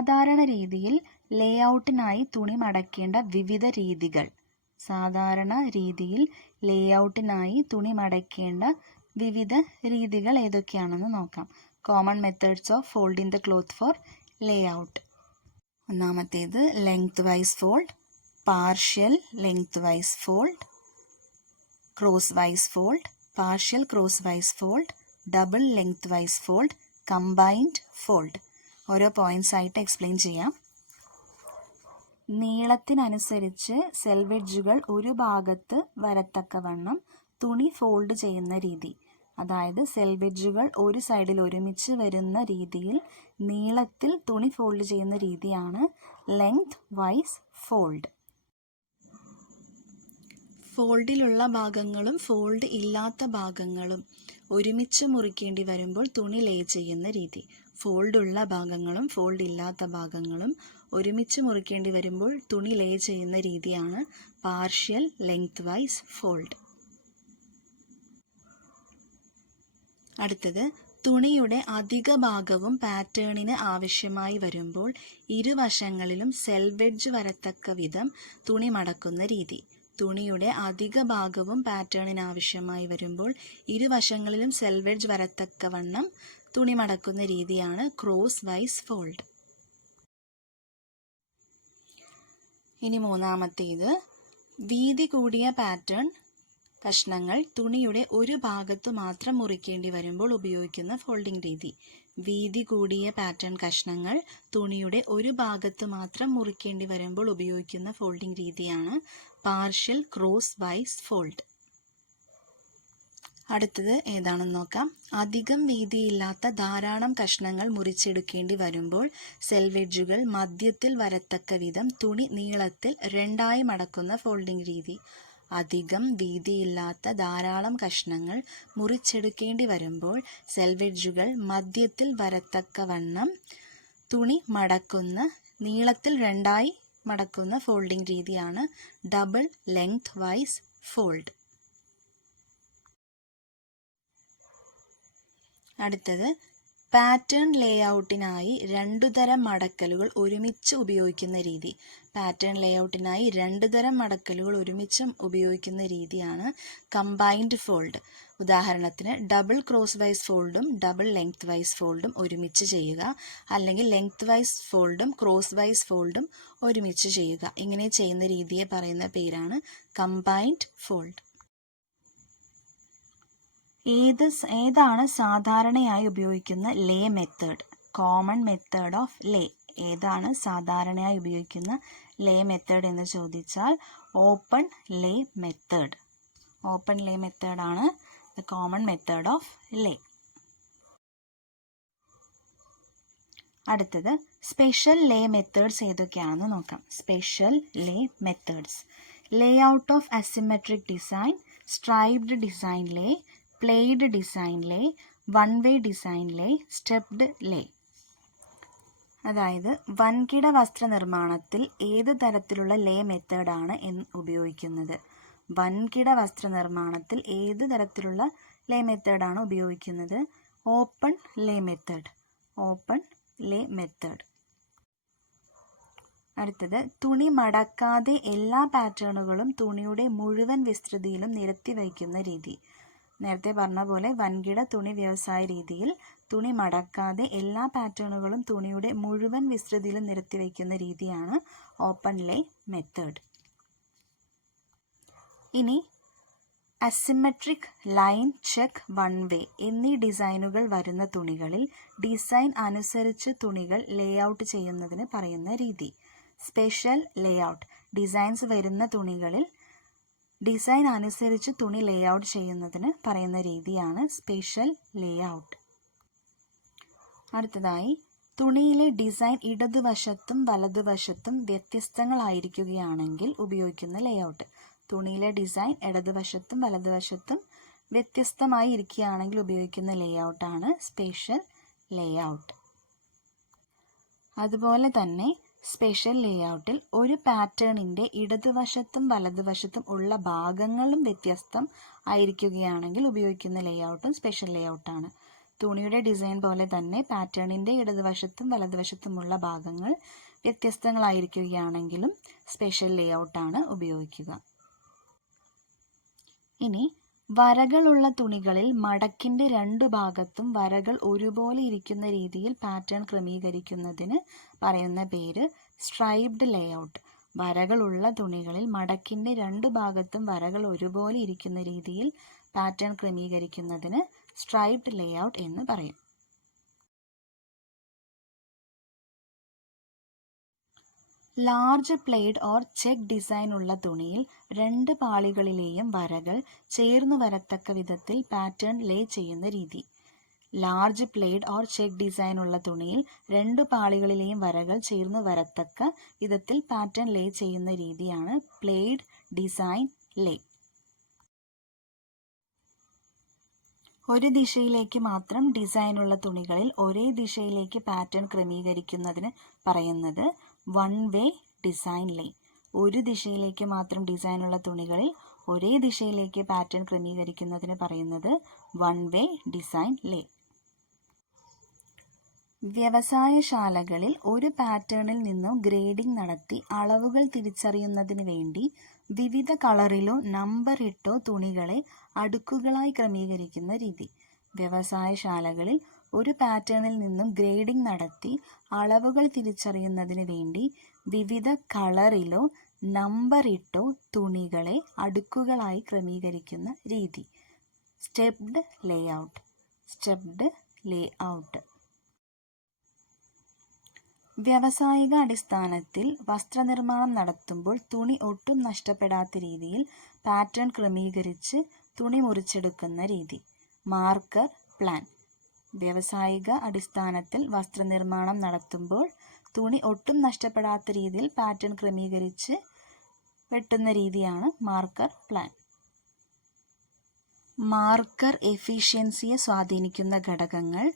സാധാരണ രീതിയിൽ ലേഔട്ടിനായി തുണി മടക്കേണ്ട വിവിധ രീതികൾ. സാധാരണ രീതിയിൽ ലേഔട്ടിനായി തുണി മടക്കേണ്ട വിവിധ രീതികൾ ഏതൊക്കെയാണെന്ന് നോക്കാം. Common methods of folding the cloth for layout ഒന്നാമത്തേത് lengthwise fold partial lengthwise fold crosswise fold partial crosswise fold double lengthwise fold combined fold ഓരോ പോയിന്റ്സ് ആയിട്ട് എക്സ്പ്ലെയിൻ ചെയ്യാം. നീളത്തിനനുസരിച്ച് സെൽവെഡ്ജുകൾ ഒരു ഭാഗത്ത് വരത്തക്കവണ്ണം തുണി ഫോൾഡ് ചെയ്യുന്ന രീതി. അതായത് സെൽവെഡ്ജുകൾ ഒരു സൈഡിൽ ഒരുമിച്ച് വരുന്ന രീതിയിൽ നീളത്തിൽ തുണി ഫോൾഡ് ചെയ്യുന്ന രീതിയാണ് ലെങ്ത് വൈസ് ഫോൾഡ് ഫോൾഡിലുള്ള ഭാഗങ്ങളും ഫോൾഡ് ഇല്ലാത്ത ഭാഗങ്ങളും ഒരുമിച്ച് മുറിക്കേണ്ടി വരുമ്പോൾ തുണി ലേ ചെയ്യുന്ന രീതി. ഫോൾഡ് ഉള്ള ഭാഗങ്ങളും ഫോൾഡ് ഇല്ലാത്ത ഭാഗങ്ങളും ഒരുമിച്ച് മുറിക്കേണ്ടി വരുമ്പോൾ തുണി ലേ ചെയ്യുന്ന രീതിയാണ് പാർഷ്യൽ ലെങ്ത് വൈസ് ഫോൾഡ് അടുത്തത് തുണിയുടെ അധിക ഭാഗവും പാറ്റേണിന് ആവശ്യമായി വരുമ്പോൾ ഇരുവശങ്ങളിലും സെൽവെഡ്ജ് വരത്തക്ക വിധം തുണി മടക്കുന്ന രീതി. തുണിയുടെ അധിക ഭാഗവും പാറ്റേണിന് ആവശ്യമായി വരുമ്പോൾ ഇരുവശങ്ങളിലും സെൽവെഡ്ജ് വരത്തക്കവണ്ണം തുണി മടക്കുന്ന രീതിയാണ് ക്രോസ് വൈസ് ഫോൾഡ്. ഇനി മൂന്നാമത്തേത് വീതി കൂടിയ പാറ്റേൺ കഷ്ണങ്ങൾ തുണിയുടെ ഒരു ഭാഗത്ത് മാത്രം മുറിക്കേണ്ടി വരുമ്പോൾ ഉപയോഗിക്കുന്ന ഫോൾഡിംഗ് രീതി. വീതി കൂടിയ പാറ്റേൺ കഷ്ണങ്ങൾ തുണിയുടെ ഒരു ഭാഗത്ത് മാത്രം മുറിക്കേണ്ടി വരുമ്പോൾ ഉപയോഗിക്കുന്ന ഫോൾഡിംഗ് രീതിയാണ് പാർഷ്യൽ ക്രോസ് വൈസ് ഫോൾഡ്. അടുത്തത് ഏതാണെന്ന് നോക്കാം. അധികം വീതിയില്ലാത്ത ധാരാളം കഷ്ണങ്ങൾ മുറിച്ചെടുക്കേണ്ടി വരുമ്പോൾ സെൽവെഡ്ജുകൾ മധ്യത്തിൽ വരത്തക്ക വിധം തുണി നീളത്തിൽ രണ്ടായി മടക്കുന്ന ഫോൾഡിംഗ് രീതി. അധികം വീതിയില്ലാത്ത ധാരാളം കഷ്ണങ്ങൾ മുറിച്ചെടുക്കേണ്ടി വരുമ്പോൾ സെൽവെഡ്ജുകൾ മധ്യത്തിൽ വരത്തക്കവണ്ണം തുണി മടക്കുന്ന നീളത്തിൽ രണ്ടായി മടക്കുന്ന ഫോൾഡിംഗ് രീതിയാണ് ഡബിൾ ലെങ്ത് വൈസ് ഫോൾഡ്. അടുത്തത് പാറ്റേൺ ലേഔട്ടിനായി രണ്ടു തരം മടക്കലുകൾ ഒരുമിച്ച് ഉപയോഗിക്കുന്ന രീതി. പാറ്റേൺ ലേഔട്ടിനായി രണ്ടു തരം മടക്കലുകൾ ഒരുമിച്ച് ഉപയോഗിക്കുന്ന രീതിയാണ് കമ്പൈൻഡ് ഫോൾഡ് ഉദാഹരണത്തിന് ഡബിൾ ക്രോസ് വൈസ് ഫോൾഡും ഡബിൾ ലെങ്ത് വൈസ് ഫോൾഡും ഒരുമിച്ച് ചെയ്യുക അല്ലെങ്കിൽ ലെങ്ത് വൈസ് ഫോൾഡും ക്രോസ് വൈസ് ഫോൾഡും ഒരുമിച്ച് ചെയ്യുക. ഇങ്ങനെ ചെയ്യുന്ന രീതിയെ പറയുന്ന പേരാണ് കമ്പൈൻഡ് ഫോൾഡ് ഏത് ഏതാണ് സാധാരണയായി ഉപയോഗിക്കുന്ന lay method? Common method of lay. ഏതാണ് സാധാരണയായി ഉപയോഗിക്കുന്ന ലേ മെത്തേഡ് എന്ന് ചോദിച്ചാൽ open lay method. Open lay method ആണ് the common method of lay. അടുത്തത് സ്പെഷ്യൽ ലേ മെത്തേഡ്സ് ഏതൊക്കെയാണെന്ന് നോക്കാം. Special lay methods. Layout of asymmetric design striped design lay plaid design lay one way design lay. Stepped lay അതായത് വൻകിട വസ്ത്രനിർമ്മാണത്തിൽ ഏത് തരത്തിലുള്ള lay മെത്തേഡാണ് എന്ന് ഉപയോഗിക്കുന്നത്? വൻകിട വസ്ത്രനിർമ്മാണത്തിൽ ഏത് തരത്തിലുള്ള ലേ മെത്തേഡാണ് ഉപയോഗിക്കുന്നത്? Open lay method. Open lay method. അടുത്തത് തുണി മടക്കാതെ എല്ലാ പാറ്റേണുകളും തുണിയുടെ മുഴുവൻ വിസ്തൃതിയിലും നിരത്തി വയ്ക്കുന്ന രീതി. നേരത്തെ പറഞ്ഞ പോലെ വൻകിട തുണി വ്യവസായ രീതിയിൽ തുണി മടക്കാതെ എല്ലാ പാറ്റേണുകളും തുണിയുടെ മുഴുവൻ വിസ്തൃതിയിലും നിരത്തി വയ്ക്കുന്ന രീതിയാണ് ഓപ്പൺ ലേ മെത്തേഡ്. ഇനി asymmetric line check one way എന്നീ ഡിസൈനുകൾ വരുന്ന തുണികളിൽ ഡിസൈൻ അനുസരിച്ച് തുണികൾ ലേഔട്ട് ചെയ്യുന്നതിന് പറയുന്ന രീതി. Special layout. ഡിസൈൻസ് വരുന്ന തുണികളിൽ ഡിസൈൻ അനുസരിച്ച് തുണി ലേ ഔട്ട് ചെയ്യുന്നതിന് പറയുന്ന രീതിയാണ് സ്പെഷ്യൽ ലേഔട്ട് അടുത്തതായി തുണിയിലെ ഡിസൈൻ ഇടതുവശത്തും വലതുവശത്തും വ്യത്യസ്തങ്ങളായിരിക്കുകയാണെങ്കിൽ ഉപയോഗിക്കുന്ന ലേ ഔട്ട് തുണിയിലെ ഡിസൈൻ ഇടതുവശത്തും വലതുവശത്തും വ്യത്യസ്തമായി ഇരിക്കുകയാണെങ്കിൽ ഉപയോഗിക്കുന്ന ലേ ലേഔട്ടാണ് സ്പെഷ്യൽ ലേഔട്ട് അതുപോലെ തന്നെ സ്പെഷ്യൽ ലേഔട്ടിൽ ഒരു പാറ്റേണിന്റെ ഇടതുവശത്തും വലതുവശത്തും ഉള്ള ഭാഗങ്ങളും വ്യത്യസ്തം ആയിരിക്കുകയാണെങ്കിൽ ഉപയോഗിക്കുന്ന ലേഔട്ടും സ്പെഷ്യൽ ലേഔട്ടാണ്. തുണിയുടെ ഡിസൈൻ പോലെ തന്നെ പാറ്റേണിന്റെ ഇടതുവശത്തും വലതുവശത്തുമുള്ള ഭാഗങ്ങൾ വ്യത്യസ്തങ്ങളായിരിക്കുകയാണെങ്കിലും സ്പെഷ്യൽ ലേഔട്ടാണ് ഉപയോഗിക്കുക. ഇനി വരകളുള്ള തുണികളിൽ മടക്കിന്റെ രണ്ടു ഭാഗത്തും വരകൾ ഒരുപോലെ ഇരിക്കുന്ന രീതിയിൽ പാറ്റേൺ ക്രമീകരിക്കുന്നതിന് പറയുന്ന പേര് സ്ട്രൈപ്ഡ് ലേഔട്ട്. വരകളുള്ള തുണികളിൽ മടക്കിന്റെ രണ്ട് ഭാഗത്തും വരകൾ ഒരുപോലെ ഇരിക്കുന്ന രീതിയിൽ പാറ്റേൺ ക്രമീകരിക്കുന്നതിന് സ്ട്രൈപ്ഡ് ലേഔട്ട് എന്ന് പറയും. Large plaid or check design ഉള്ള തുണിയിൽ രണ്ട് പാളികളിലെയും വരകൾ ചേർന്ന് വരത്തക്ക വിധത്തിൽ പാറ്റേൺ ലേ ചെയ്യുന്ന രീതി. Large plaid or check design ഉള്ള തുണിയിൽ രണ്ട് പാളികളിലെയും വരകൾ ചേർന്ന് വരത്തക്ക വിധത്തിൽ പാറ്റേൺ ലേ ചെയ്യുന്ന രീതിയാണ് പ്ലേഡ് ഡിസൈൻ ലേ ഒരു ദിശയിലേക്ക് മാത്രം ഡിസൈനുള്ള തുണികളിൽ ഒരേ ദിശയിലേക്ക് പാറ്റേൺ ക്രമീകരിക്കുന്നതിന് പറയുന്നത് വൺ വേ ഡിസൈൻ ലേ ഒരു ദിശയിലേക്ക് മാത്രം ഡിസൈനുള്ള തുണികളിൽ ഒരേ ദിശയിലേക്ക് പാറ്റേൺ ക്രമീകരിക്കുന്നതിന് പറയുന്നത് വൺ വേ ഡിസൈൻ ലേ വ്യവസായശാലകളിൽ ഒരു പാറ്റേണിൽ നിന്നും ഗ്രേഡിംഗ് നടത്തി അളവുകൾ തിരിച്ചറിയുന്നതിന് വേണ്ടി വിവിധ കളറിലോ നമ്പർ ഇട്ടോ തുണികളെ അടുക്കുകളായി ക്രമീകരിക്കുന്ന രീതി. വ്യവസായശാലകളിൽ ഒരു പാറ്റേണിൽ നിന്നും ഗ്രേഡിംഗ് നടത്തി അളവുകൾ തിരിച്ചറിയുന്നതിന് വേണ്ടി വിവിധ കളറിലോ നമ്പർ ഇട്ടോ തുണികളെ അടുക്കുകളായി ക്രമീകരിക്കുന്ന രീതി. Stepped layout. Stepped layout. വ്യാവസായിക അടിസ്ഥാനത്തിൽ വസ്ത്രനിർമ്മാണം നടത്തുമ്പോൾ തുണി ഒട്ടും നഷ്ടപ്പെടാത്ത രീതിയിൽ പാറ്റേൺ ക്രമീകരിച്ച് തുണി മുറിച്ചെടുക്കുന്ന രീതി. Marker plan. വ്യാവസായിക അടിസ്ഥാനത്തിൽ വസ്ത്രനിർമ്മാണം നടത്തുമ്പോൾ തുണി ഒട്ടും നഷ്ടപ്പെടാത്ത രീതിയിൽ പാറ്റേൺ ക്രമീകരിച്ച് വെട്ടുന്ന രീതിയാണ് മാർക്കർ പ്ലാൻ. മാർക്കർ എഫിഷ്യൻസിയെ സ്വാധീനിക്കുന്ന ഘടകങ്ങൾ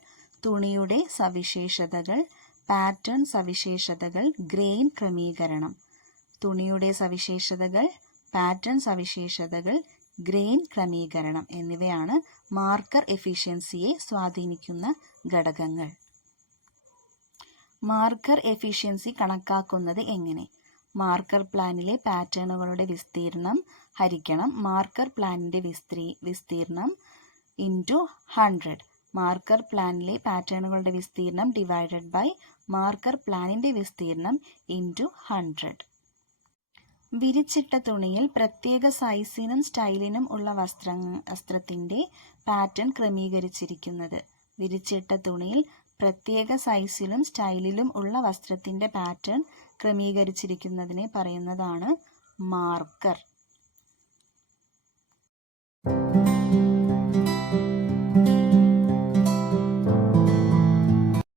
തുണിയുടെ സവിശേഷതകൾ പാറ്റേൺ സവിശേഷതകൾ ഗ്രെയിൻ ക്രമീകരണം. തുണിയുടെ സവിശേഷതകൾ പാറ്റേൺ സവിശേഷതകൾ ഗ്രെയിൻ ക്രമീകരണം എന്നിവയാണ് മാർക്കർ എഫിഷ്യൻസിയെ സ്വാധീനിക്കുന്ന ഘടകങ്ങൾ. മാർക്കർ എഫിഷ്യൻസി കണക്കാക്കുന്നത് എങ്ങനെ? മാർക്കർ പ്ലാനിലെ പാറ്റേണുകളുടെ വിസ്തീർണം ഹരിക്കണം മാർക്കർ പ്ലാനിന്റെ വിസ്തീ വിസ്തീർണം ഇന്റു ഹൺഡ്രഡ്. മാർക്കർ പ്ലാനിലെ പാറ്റേണുകളുടെ വിസ്തീർണം ഡിവൈഡഡ് ബൈ മാർക്കർ പ്ലാനിന്റെ വിസ്തീർണം ഇന്റു ഹൺഡ്രഡ് വിരിച്ചിട്ട തുണിയിൽ പ്രത്യേക സൈസിനും സ്റ്റൈലിനും ഉള്ള വസ്ത്ര വസ്ത്രത്തിന്റെ പാറ്റേൺ ക്രമീകരിച്ചിരിക്കുന്നത്. വിരിച്ചിട്ട തുണിയിൽ പ്രത്യേക സൈസിലും സ്റ്റൈലിലും ഉള്ള വസ്ത്രത്തിന്റെ പാറ്റേൺ ക്രമീകരിച്ചിരിക്കുന്നതിനെ പറയുന്നതാണ് മാർക്കർ.